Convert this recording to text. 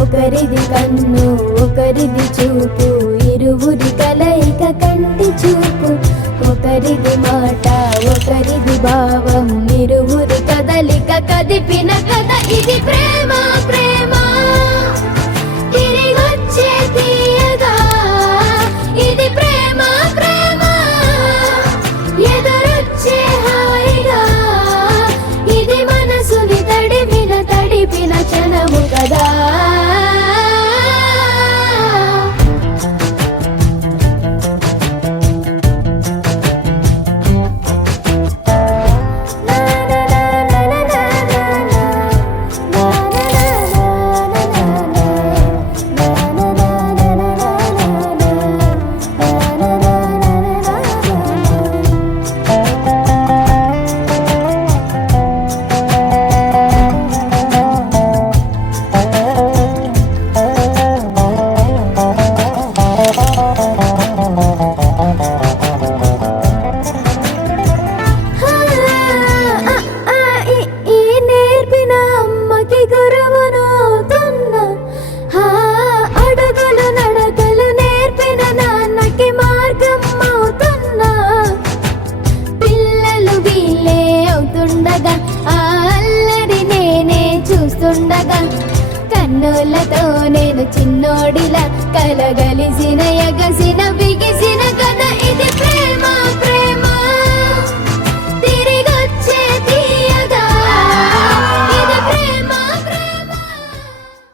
ఒకరిది కన్ను ఒకరిది చూపు, ఇరువురి కలయిక కంటి చూపు. ఒకరిది మాట ఒకరిది భావం, ఇరువురి కదలిక కదిపిన కథ ఇది. ప్రేమ ప్రేమ తిరిగొచ్చే తీయగా, ఇది ప్రేమ ప్రేమ ఎదురొచ్చే హాయిగా. ఇది మనసుని తడిపిన క్షణము కదా. కన్నులతో నేను చిన్నోడిలా కలగలిసిన ఎగసిన బిగిసి